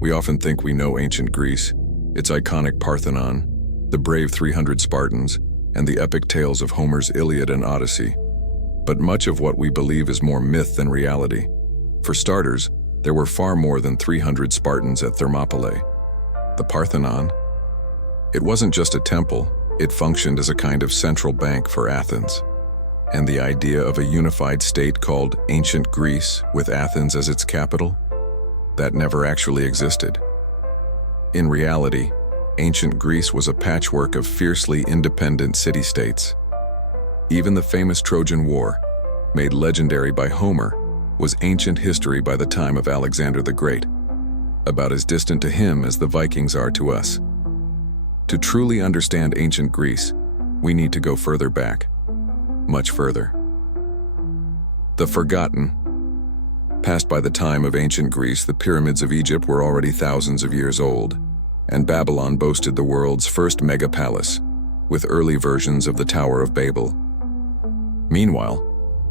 We often think we know ancient Greece, its iconic Parthenon, the brave 300 Spartans, and the epic tales of Homer's Iliad and Odyssey. But much of what we believe is more myth than reality. For starters, there were far more than 300 Spartans at Thermopylae. The Parthenon? It wasn't just a temple, it functioned as a kind of central bank for Athens. And the idea of a unified state called Ancient Greece, with Athens as its capital? That never actually existed. In reality, ancient Greece was a patchwork of fiercely independent city-states. Even the famous Trojan War, made legendary by Homer, was ancient history by the time of Alexander the Great, about as distant to him as the Vikings are to us. To truly understand ancient Greece, we need to go further back, much further. The forgotten. Past by the time of ancient Greece, the pyramids of Egypt were already thousands of years old, and Babylon boasted the world's first megapalace, with early versions of the Tower of Babel. Meanwhile,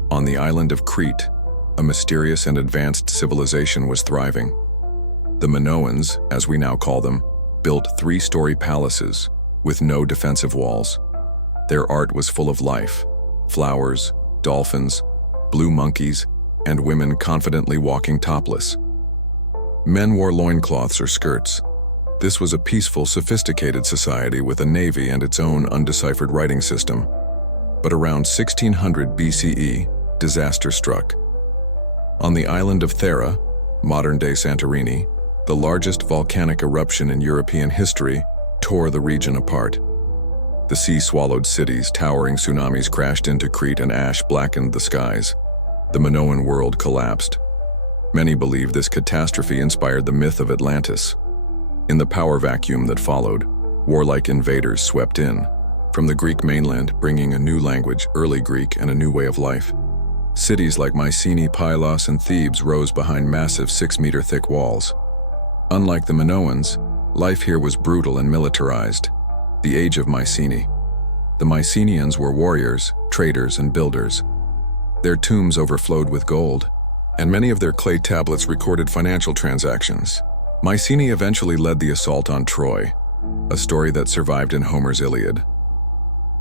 on the island of Crete, a mysterious and advanced civilization was thriving. The Minoans, as we now call them, built 3-story palaces with no defensive walls. Their art was full of life: flowers, dolphins, blue monkeys, and women confidently walking topless. Men wore loincloths or skirts. This was a peaceful, sophisticated society with a navy and its own undeciphered writing system. But around 1600 BCE, disaster struck. On the island of Thera, modern-day Santorini, the largest volcanic eruption in European history tore the region apart. The sea swallowed cities, towering tsunamis crashed into Crete, and ash blackened the skies. The Minoan world collapsed. Many believe this catastrophe inspired the myth of Atlantis. In the power vacuum that followed, warlike invaders swept in, from the Greek mainland, bringing a new language, early Greek, and a new way of life. Cities like Mycenae, Pylos, and Thebes rose behind massive 6-meter-thick walls. Unlike the Minoans, life here was brutal and militarized. The age of Mycenae. The Mycenaeans were warriors, traders, and builders. Their tombs overflowed with gold, and many of their clay tablets recorded financial transactions. Mycenae eventually led the assault on Troy, a story that survived in Homer's Iliad.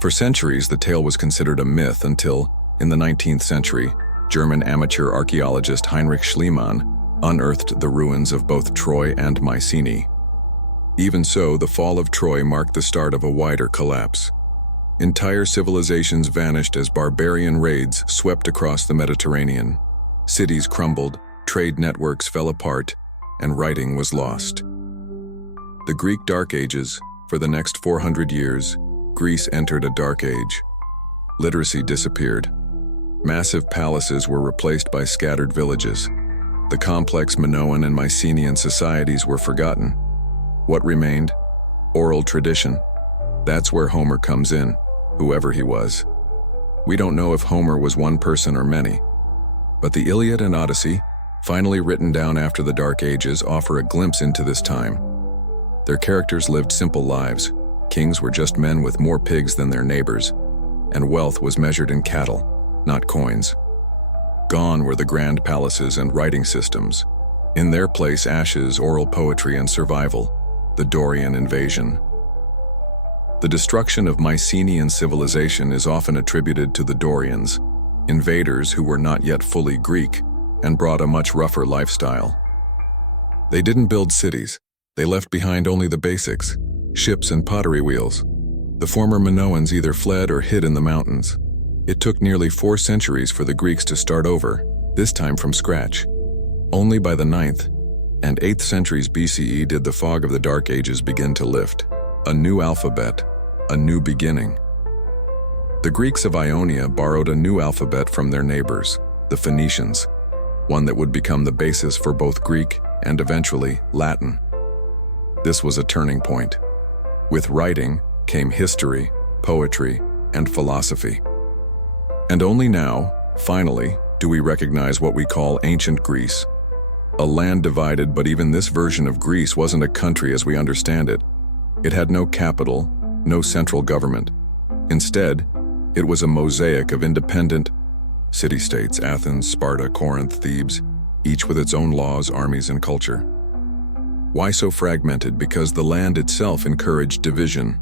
For centuries, the tale was considered a myth until, in the 19th century, German amateur archaeologist Heinrich Schliemann unearthed the ruins of both Troy and Mycenae. Even so, the fall of Troy marked the start of a wider collapse. Entire civilizations vanished as barbarian raids swept across the Mediterranean. Cities crumbled, trade networks fell apart, and writing was lost. The Greek Dark Ages, for the next 400 years, Greece entered a dark age. Literacy disappeared. Massive palaces were replaced by scattered villages. The complex Minoan and Mycenaean societies were forgotten. What remained? Oral tradition. That's where Homer comes in, whoever he was. We don't know if Homer was one person or many, but the Iliad and Odyssey, finally written down after the Dark Ages, offer a glimpse into this time. Their characters lived simple lives. Kings were just men with more pigs than their neighbors, and wealth was measured in cattle, not coins. Gone were the grand palaces and writing systems. In their place, ashes, oral poetry, and survival, the Dorian invasion. The destruction of Mycenaean civilization is often attributed to the Dorians, invaders who were not yet fully Greek and brought a much rougher lifestyle. They didn't build cities. They left behind only the basics: ships and pottery wheels. The former Minoans either fled or hid in the mountains. It took nearly 4 centuries for the Greeks to start over, this time from scratch. Only by the 9th and 8th centuries BCE did the fog of the Dark Ages begin to lift. A new alphabet, a new beginning. The Greeks of Ionia borrowed a new alphabet from their neighbors, the Phoenicians, one that would become the basis for both Greek and eventually Latin. This was a turning point. With writing came history, poetry, and philosophy. And only now, finally, do we recognize what we call ancient Greece. A land divided, but even this version of Greece wasn't a country as we understand it. It had no capital, no central government. Instead, it was a mosaic of independent city-states: Athens, Sparta, Corinth, Thebes, each with its own laws, armies, and culture. Why so fragmented? Because the land itself encouraged division.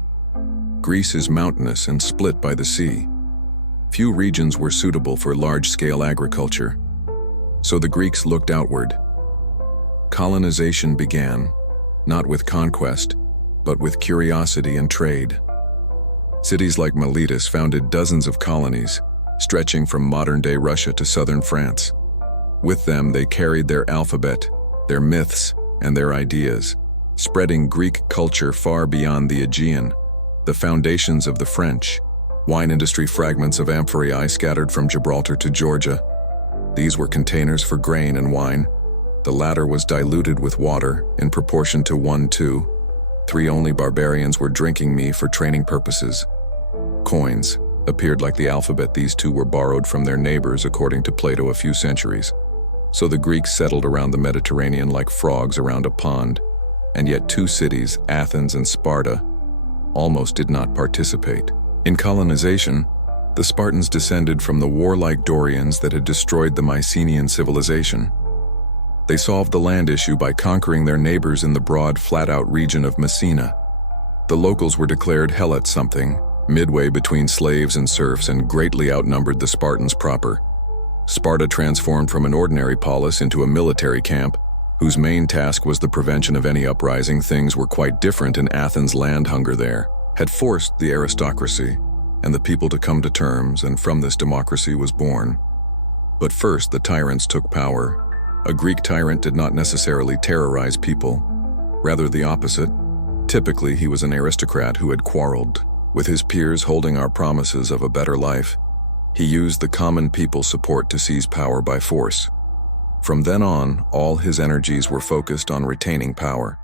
Greece is mountainous and split by the sea. Few regions were suitable for large-scale agriculture, so the Greeks looked outward. Colonization began, not with conquest, but with curiosity and trade. Cities like Miletus founded dozens of colonies, stretching from modern-day Russia to southern France. With them, they carried their alphabet, their myths, and their ideas, spreading Greek culture far beyond the Aegean. The foundations of the French wine industry, fragments of amphorae scattered from Gibraltar to Georgia. These were containers for grain and wine. The latter was diluted with water in proportion to 1:3. Only barbarians were drinking me for training purposes. Coins appeared like the alphabet. These two were borrowed from their neighbors, according to Plato, a few centuries. So the Greeks settled around the Mediterranean like frogs around a pond, and yet two cities, Athens and Sparta, almost did not participate. In colonization, the Spartans descended from the warlike Dorians that had destroyed the Mycenaean civilization. They solved the land issue by conquering their neighbors in the broad, flat-out region of Messina. The locals were declared helots, something midway between slaves and serfs, and greatly outnumbered the Spartans proper. Sparta transformed from an ordinary polis into a military camp, whose main task was the prevention of any uprising. Things were quite different in Athens. Land hunger there had forced the aristocracy and the people to come to terms, and from this democracy was born. But first, the tyrants took power. A Greek tyrant did not necessarily terrorize people, rather the opposite. Typically, he was an aristocrat who had quarreled with his peers, holding our promises of a better life. He used the common people's support to seize power by force. From then on, all his energies were focused on retaining power.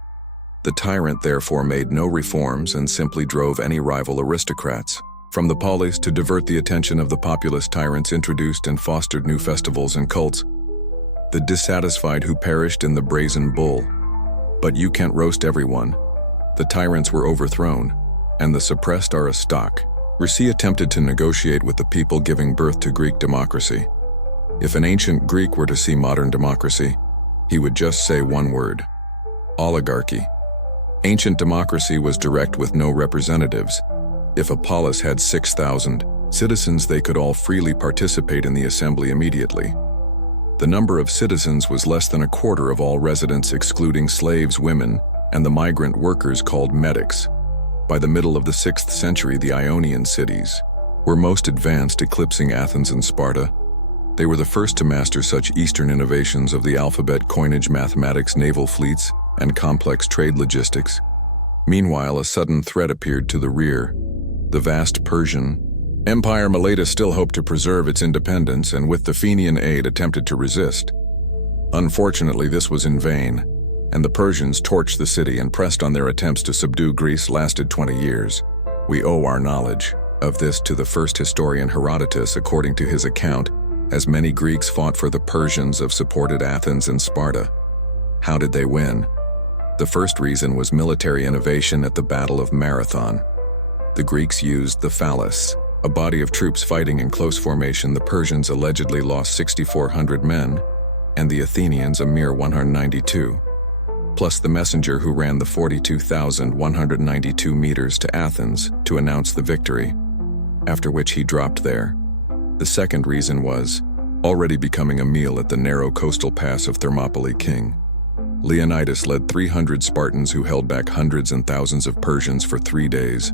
The tyrant therefore made no reforms and simply drove any rival aristocrats from the polis to divert the attention of the populace. Tyrants introduced and fostered new festivals and cults. The dissatisfied who perished in the brazen bull. But you can't roast everyone. The tyrants were overthrown, and the suppressed are a stock. Ricci attempted to negotiate with the people, giving birth to Greek democracy. If an ancient Greek were to see modern democracy, he would just say one word: oligarchy. Ancient democracy was direct with no representatives. If a polis had 6,000 citizens, they could all freely participate in the assembly immediately. The number of citizens was less than a quarter of all residents, excluding slaves, women, and the migrant workers called medics. By the middle of the 6th century, the Ionian cities were most advanced, eclipsing Athens and Sparta. They were the first to master such Eastern innovations of the alphabet, coinage, mathematics, naval fleets, and complex trade logistics. Meanwhile, a sudden threat appeared to the rear: the vast Persian Empire. Miletus still hoped to preserve its independence, and with the Fenian aid attempted to resist. Unfortunately, this was in vain, and the Persians torched the city and pressed on. Their attempts to subdue Greece lasted 20 years. We owe our knowledge of this to the first historian Herodotus. According to his account, as many Greeks fought for the Persians of supported Athens and Sparta. How did they win? The first reason was military innovation. At the Battle of Marathon, the Greeks used the phallus, a body of troops fighting in close formation. The Persians allegedly lost 6,400 men, and the Athenians a mere 192. Plus the messenger who ran the 42,192 meters to Athens to announce the victory, after which he dropped there. The second reason was already becoming a meal at the narrow coastal pass of Thermopylae. King Leonidas led 300 Spartans who held back hundreds and thousands of Persians for 3 days.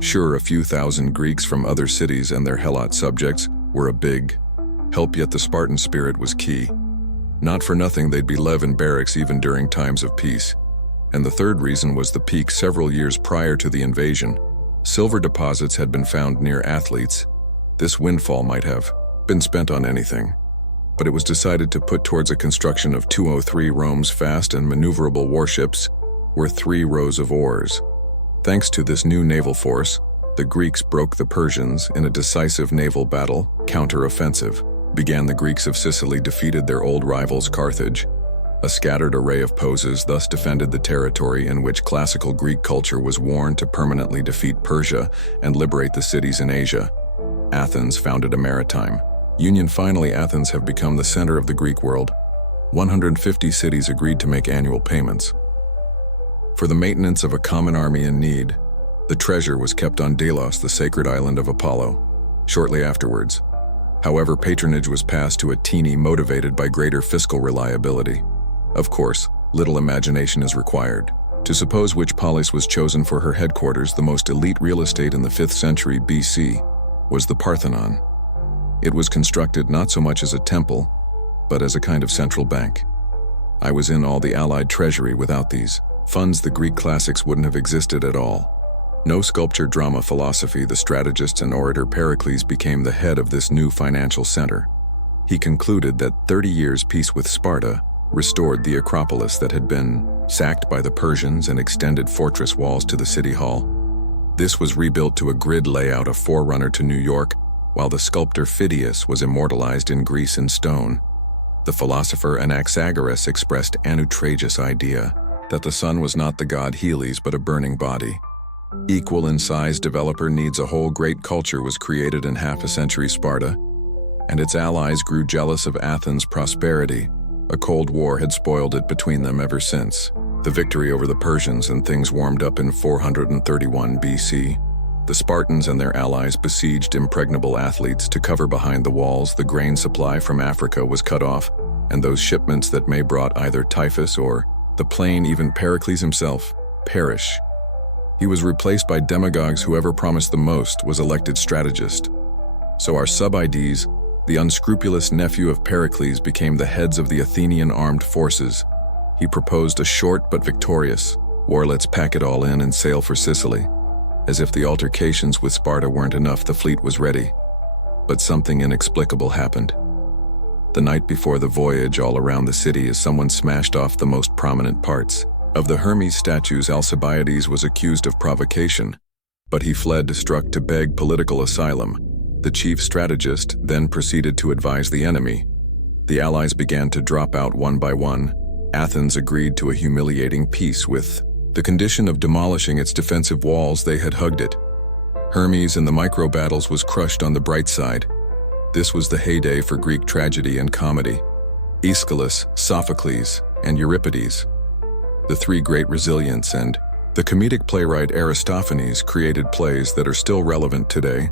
Sure, a few thousand Greeks from other cities and their helot subjects were a big help, yet the Spartan spirit was key. Not for nothing they'd be left in barracks even during times of peace. And the third reason was the peak. Several years prior to the invasion, silver deposits had been found near athletes. This windfall might have been spent on anything, but it was decided to put towards a construction of 203 Rome's fast and maneuverable warships worth 3 rows of oars. Thanks to this new naval force, the Greeks broke the Persians in a decisive naval battle. Counter-offensive began. The Greeks of Sicily defeated their old rivals Carthage. A scattered array of poses thus defended the territory in which classical Greek culture was worn to permanently defeat Persia and liberate the cities in Asia. Athens founded a maritime union. Finally, Athens have become the center of the Greek world. 150 cities agreed to make annual payments. For the maintenance of a common army in need, the treasure was kept on Delos, the sacred island of Apollo, shortly afterwards. However, patronage was passed to Athene, motivated by greater fiscal reliability. Of course, little imagination is required to suppose which polis was chosen for her headquarters. The most elite real estate in the 5th century BC was the Parthenon. It was constructed not so much as a temple, but as a kind of central bank. I was in all the allied treasury. Without these funds, the Greek classics wouldn't have existed at all. No sculpture, drama, philosophy, the strategist and orator Pericles became the head of this new financial center. He concluded that 30 years' peace with Sparta restored the Acropolis that had been sacked by the Persians and extended fortress walls to the city hall. This was rebuilt to a grid layout, a forerunner to New York, while the sculptor Phidias was immortalized in Greece in stone. The philosopher Anaxagoras expressed an outrageous idea that the sun was not the god Helios but a burning body. Equal in size, developer needs a whole great culture was created in half a century Sparta, and its allies grew jealous of Athens' prosperity. A cold war had spoiled it between them ever since the victory over the Persians, and things warmed up in 431 BC. The Spartans and their allies besieged impregnable athletes to cover behind the walls. The grain supply from Africa was cut off, and those shipments that may brought either typhus or the plague, even Pericles himself, perish. He was replaced by demagogues. Whoever promised the most was elected strategist. So our Subides, the unscrupulous nephew of Pericles, became the heads of the Athenian armed forces. He proposed a short but victorious war. Let's pack it all in and sail for Sicily. As if the altercations with Sparta weren't enough, the fleet was ready. But something inexplicable happened. The night before the voyage, all around the city, as someone smashed off the most prominent parts of the Hermes statues. Alcibiades was accused of provocation, but he fled, struck to beg political asylum. The chief strategist then proceeded to advise the enemy. The allies began to drop out one by one. Athens agreed to a humiliating peace with the condition of demolishing its defensive walls. They had hugged it. Hermes in the micro-battles was crushed. On the bright side, this was the heyday for Greek tragedy and comedy. Aeschylus, Sophocles, and Euripides, the three great resilients, and the comedic playwright Aristophanes created plays that are still relevant today,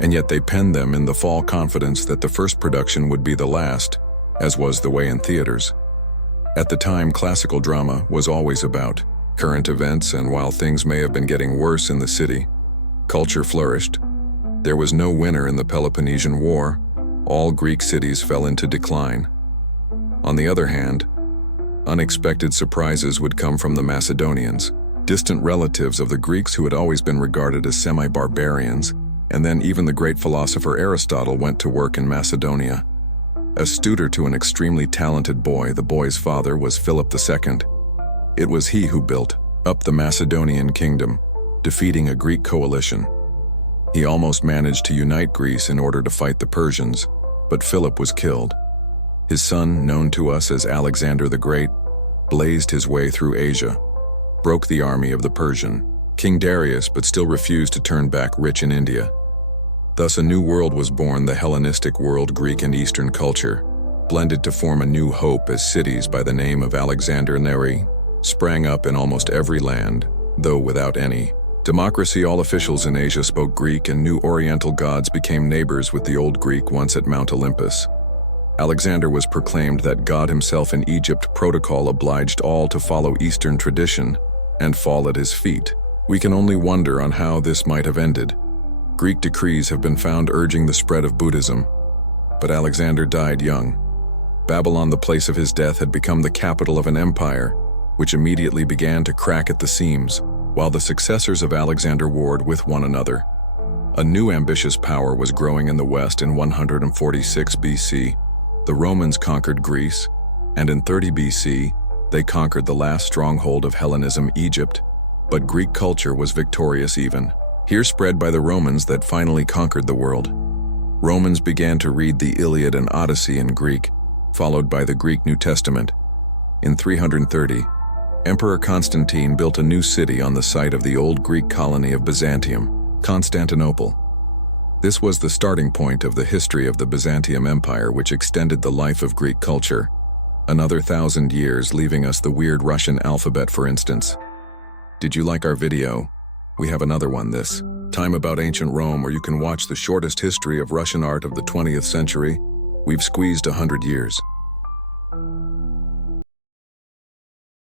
and yet they penned them in the false confidence that the first production would be the last, as was the way in theaters. At the time, classical drama was always about current events, and while things may have been getting worse in the city, culture flourished. There was no winner in the Peloponnesian War. All Greek cities fell into decline. On the other hand, unexpected surprises would come from the Macedonians, distant relatives of the Greeks who had always been regarded as semi-barbarians, and then even the great philosopher Aristotle went to work in Macedonia. As tutor to an extremely talented boy, the boy's father was Philip II. It was he who built up the Macedonian kingdom, defeating a Greek coalition. He almost managed to unite Greece in order to fight the Persians, but Philip was killed. His son, known to us as Alexander the Great, blazed his way through Asia, broke the army of the Persian King Darius, but still refused to turn back rich in India. Thus a new world was born, the Hellenistic world. Greek and Eastern culture blended to form a new hope as cities by the name of Alexander Neri sprang up in almost every land, though without any democracy. All officials in Asia spoke Greek, and new Oriental gods became neighbors with the old Greek once at Mount Olympus. Alexander was proclaimed that God himself in Egypt. Protocol obliged all to follow Eastern tradition and fall at his feet. We can only wonder on how this might have ended. Greek decrees have been found urging the spread of Buddhism, but Alexander died young. Babylon, the place of his death, had become the capital of an empire, which immediately began to crack at the seams, while the successors of Alexander warred with one another. A new ambitious power was growing in the West. In 146 BC, the Romans conquered Greece, and in 30 BC, they conquered the last stronghold of Hellenism, Egypt. But Greek culture was victorious even here, spread by the Romans that finally conquered the world. Romans began to read the Iliad and Odyssey in Greek, followed by the Greek New Testament. In 330, Emperor Constantine built a new city on the site of the old Greek colony of Byzantium, Constantinople. This was the starting point of the history of the Byzantium Empire, which extended the life of Greek culture another 1,000 years, leaving us the weird Russian alphabet, for instance. Did you like our video? We have another one this time about ancient Rome, where you can watch the shortest history of Russian art of the 20th century. We've squeezed 100 years.